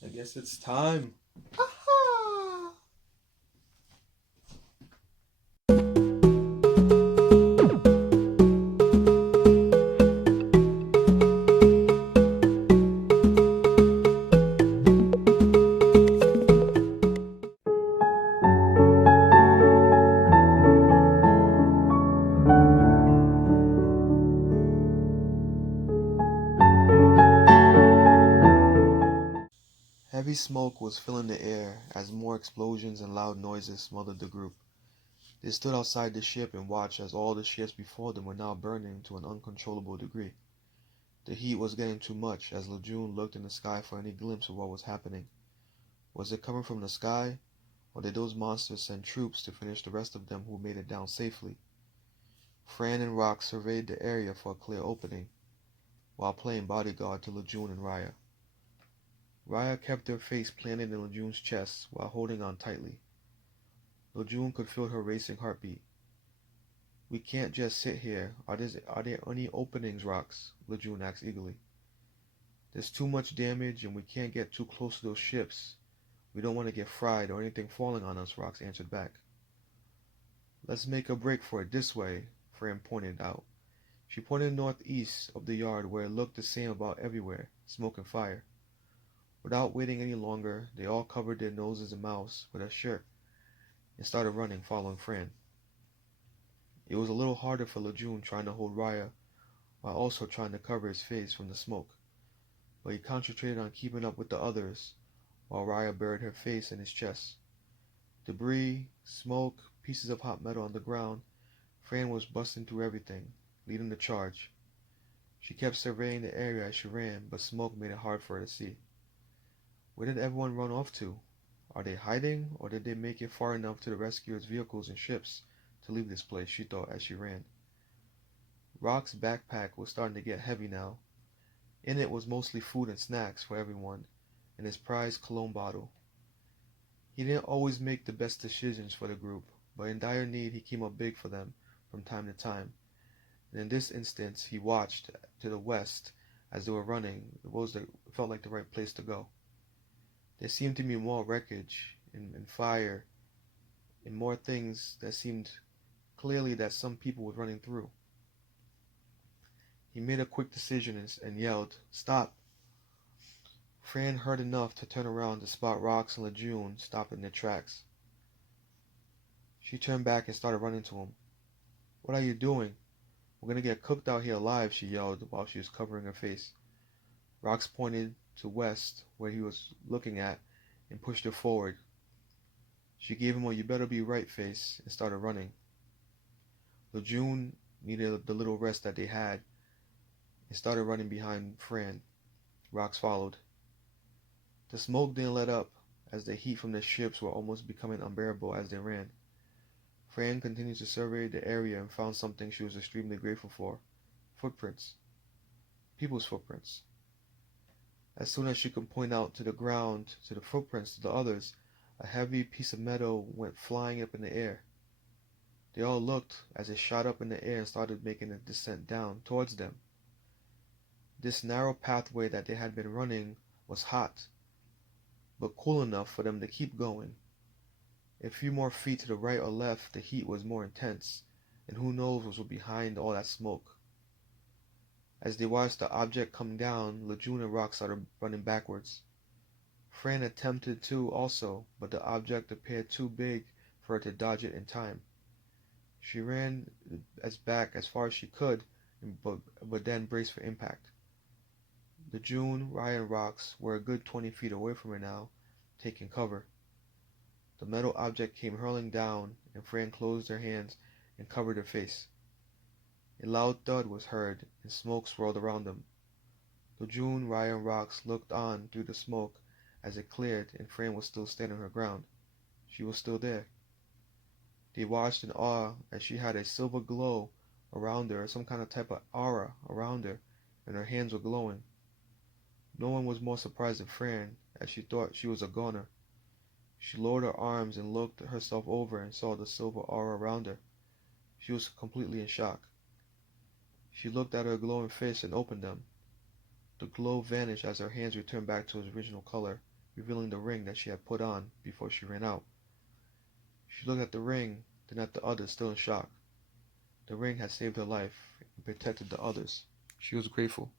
I guess it's time. Heavy smoke was filling the air as more explosions and loud noises smothered the group. They stood outside the ship and watched as all the ships before them were now burning to an uncontrollable degree. The heat was getting too much as Lejeune looked in the sky for any glimpse of what was happening. Was it coming from the sky, or did those monsters send troops to finish the rest of them who made it down safely? Fran and Rock surveyed the area for a clear opening, while playing bodyguard to Lejeune and Raya. Raya kept her face planted in Lejeune's chest while holding on tightly. Lejeune could feel her racing heartbeat. "We can't just sit here. Are there any openings, Rocks?" Lejeune asked eagerly. "There's too much damage and we can't get too close to those ships. We don't want to get fried or anything falling on us," Rocks answered back. "Let's make a break for it this way," Fran pointed out. She pointed northeast of the yard where it looked the same about everywhere, smoke and fire. Without waiting any longer, they all covered their noses and mouths with a shirt and started running, following Fran. It was a little harder for Lejeune trying to hold Raya while also trying to cover his face from the smoke, but he concentrated on keeping up with the others while Raya buried her face in his chest. Debris, smoke, pieces of hot metal on the ground. Fran was busting through everything, leading the charge. She kept surveying the area as she ran, but smoke made it hard for her to see. Where did everyone run off to? Are they hiding, or did they make it far enough to the rescuers' vehicles and ships to leave this place, she thought as she ran. Rock's backpack was starting to get heavy now. In it was mostly food and snacks for everyone, and his prized cologne bottle. He didn't always make the best decisions for the group, but in dire need he came up big for them from time to time, and in this instance he watched to the west as they were running. It felt like the right place to go. There seemed to be more wreckage and fire and more things that seemed clearly that some people were running through. He made a quick decision and yelled, "Stop!" Fran heard enough to turn around to spot Rox and Lejeune stopped in their tracks. She turned back and started running to him. "What are you doing? We're gonna get cooked out here alive," she yelled while she was covering her face. Rox pointed to west where he was looking at and pushed her forward. She gave him a "you better be right" face and started running. Lejeune needed the little rest that they had and started running behind Fran. Rox followed. The smoke didn't let up as the heat from the ships were almost becoming unbearable as they ran. Fran continued to survey the area and found something she was extremely grateful for. Footprints. People's footprints. As soon as she could point out to the ground to the footprints to the others, a heavy piece of metal went flying up in the air. They all looked as it shot up in the air and started making a descent down towards them. This narrow pathway that they had been running was hot, but cool enough for them to keep going. A few more feet to the right or left, the heat was more intense, and who knows what was behind all that smoke. As they watched the object come down, Lejeune and Rock started running backwards. Fran attempted to also, but the object appeared too big for her to dodge it in time. She ran back as far as she could, but then braced for impact. Lejeune, Ryan, and Rox were a good 20 feet away from her now, taking cover. The metal object came hurling down, and Fran closed her hands and covered her face. A loud thud was heard, and smoke swirled around them. Lejeune, Ryan, and Rox looked on through the smoke as it cleared, and Fran was still standing her ground. She was still there. They watched in awe as she had a silver glow around her, some kind of type of aura around her, and her hands were glowing. No one was more surprised than Fran, as she thought she was a goner. She lowered her arms and looked herself over and saw the silver aura around her. She was completely in shock. She looked at her glowing fists and opened them. The glow vanished as her hands returned back to its original color revealing the ring that she had put on before she ran out. She looked at the ring, then at the others, still in shock. The ring had saved her life and protected the others. She was grateful.